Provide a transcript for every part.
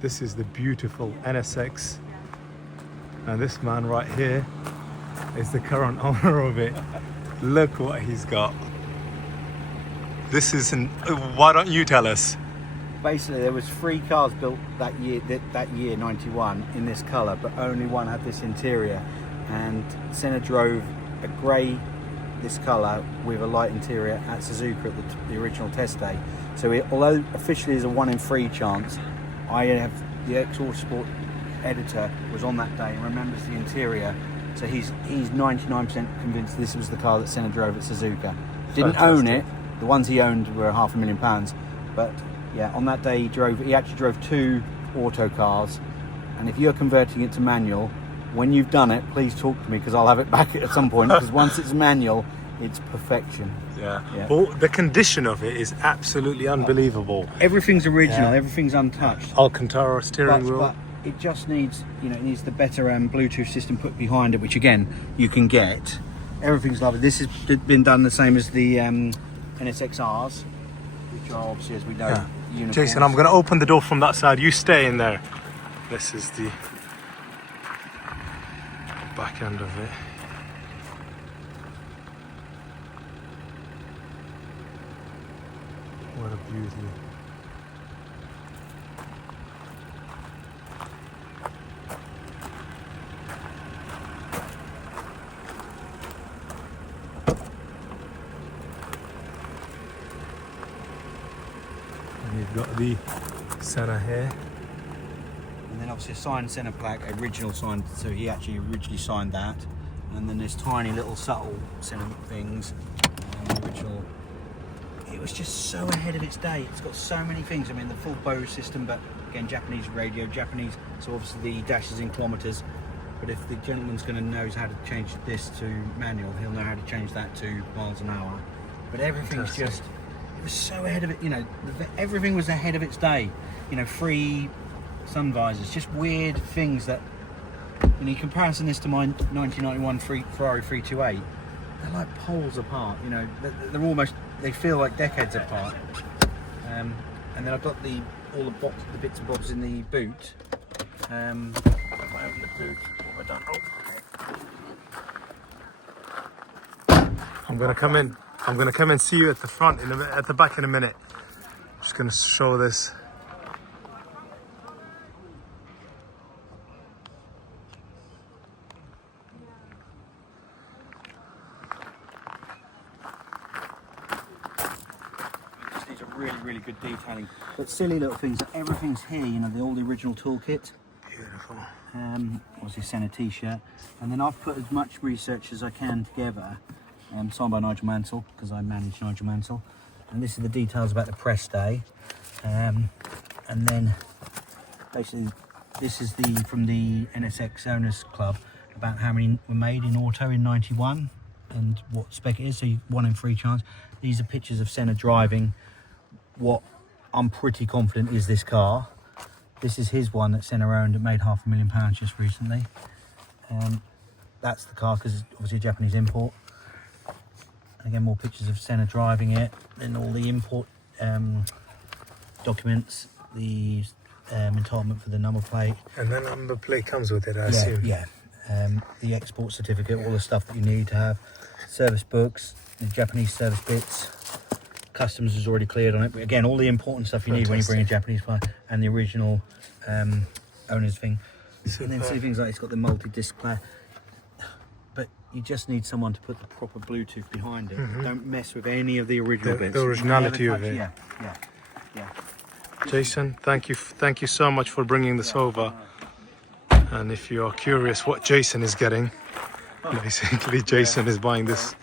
This is the beautiful NSX, and this man right here is the current owner of it. Look what he's got. This isn't. Why don't you tell us? Basically, there was 3 cars built that year, 91, in this colour, but only one had this interior. And Senna drove a grey, this colour, with a light interior at Suzuka at the original test day. So although officially there's a 1 in 3 chance, I have the Autosport editor was on that day and remembers the interior. So he's 99% convinced this was the car that Senna drove at Suzuka. Didn't Fantastic. own it. The ones he owned were £500,000, but yeah, on that day he actually drove 2 auto cars. And if you're converting it to manual, when you've done it, please talk to me, because I'll have it back at some point, because once it's manual, it's perfection. Yeah. Yeah. But the condition of it is absolutely unbelievable. Everything's original, Yeah. everything's untouched. Alcantara steering wheel. But it just needs, it needs the better Bluetooth system put behind it, which again, you can get. Everything's lovely. This has been done the same as the NSXs, which are obviously, as we know, Yeah. unicorns. Jason, I'm going to open the door from that side. You stay in there. This is the back end of it. What a beauty. And you've got the Senna here. And then obviously a signed Senna plaque, original signed, so he actually originally signed that. And then there's tiny little subtle Senna things, the original. It was just so ahead of its day. It's got so many things. I mean, the full bow system, but again, Japanese radio, Japanese, so obviously the dash is in kilometres. But if the gentleman's going to knows how to change this to manual, he'll know how to change that to miles an hour. But everything's Fantastic. it was so ahead of it, everything was ahead of its day. Free sun visors, just weird things that, you comparison this to my 1991 Ferrari 328, they're like poles apart, they're almost, they feel like decades apart. And then I've got all the bits and bobs in the boot. If I open the boot, what have I done? I'm going to come in. I'm going to come and see you at the front, at the back in a minute. Just going to show this. It just needs a really good detailing. But silly little things, everything's here, all the original toolkit. Beautiful. Obviously Senna t-shirt. And then I've put as much research as I can together, signed by Nigel Mansell, because I manage Nigel Mansell. And this is the details about the press day. And then basically this is from the NSX Owners Club, about how many were made in auto in 91 and what spec it is, so 1 in 3 chance. These are pictures of Senna driving what I'm pretty confident is this car. This is his one that Senna owned and made £500,000 just recently. That's the car, because it's obviously a Japanese import. Again, more pictures of Senna driving it, and all the import documents, the entitlement for the number plate. And the number plate comes with it, I assume. Yeah. The export certificate, all the stuff that you need to have. Service books, the Japanese service bits. Customs is already cleared on it, but again, all the important stuff you need when you bring a Japanese car, and the original owner's thing. Super. And then see things like it's got the multi-disc player. But you just need someone to put the proper Bluetooth behind it. Don't mess with any of the original bits. The originality of it. Yeah. Jason, thank you so much for bringing this over. And if you are curious what Jason is getting, basically Jason is buying this.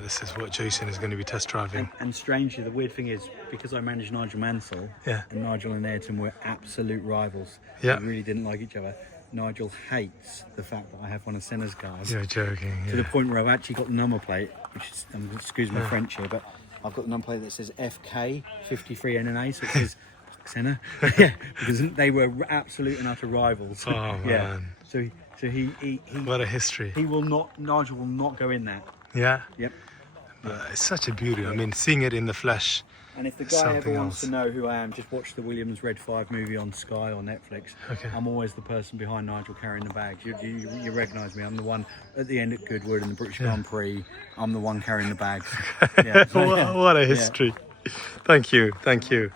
This is what Jason is going to be test driving. And strangely, the weird thing is, because I managed Nigel Mansell, Yeah. and Nigel and Ayrton were absolute rivals. Yeah. They really didn't like each other. Nigel hates the fact that I have one of Senna's cars. You're joking. To the point where I've actually got the number plate, which is, excuse my French here, but I've got the number plate that says FK 53NNA, so it says Senna. Yeah, because they were absolute and utter rivals. Oh, man. Yeah. So he What a history. Nigel will not go in that. Yeah? Yep. It's such a beauty. I mean, seeing it in the flesh. And if the It's guy ever something wants else. to know who I am, just watch the Williams Red 5 movie on Sky or Netflix. Okay. I'm always the person behind Nigel carrying the bags. You recognise me. I'm the one at the end at Goodwood in the British Grand Prix. I'm the one carrying the bags. Yeah, so, What a history. Thank you. Thank you.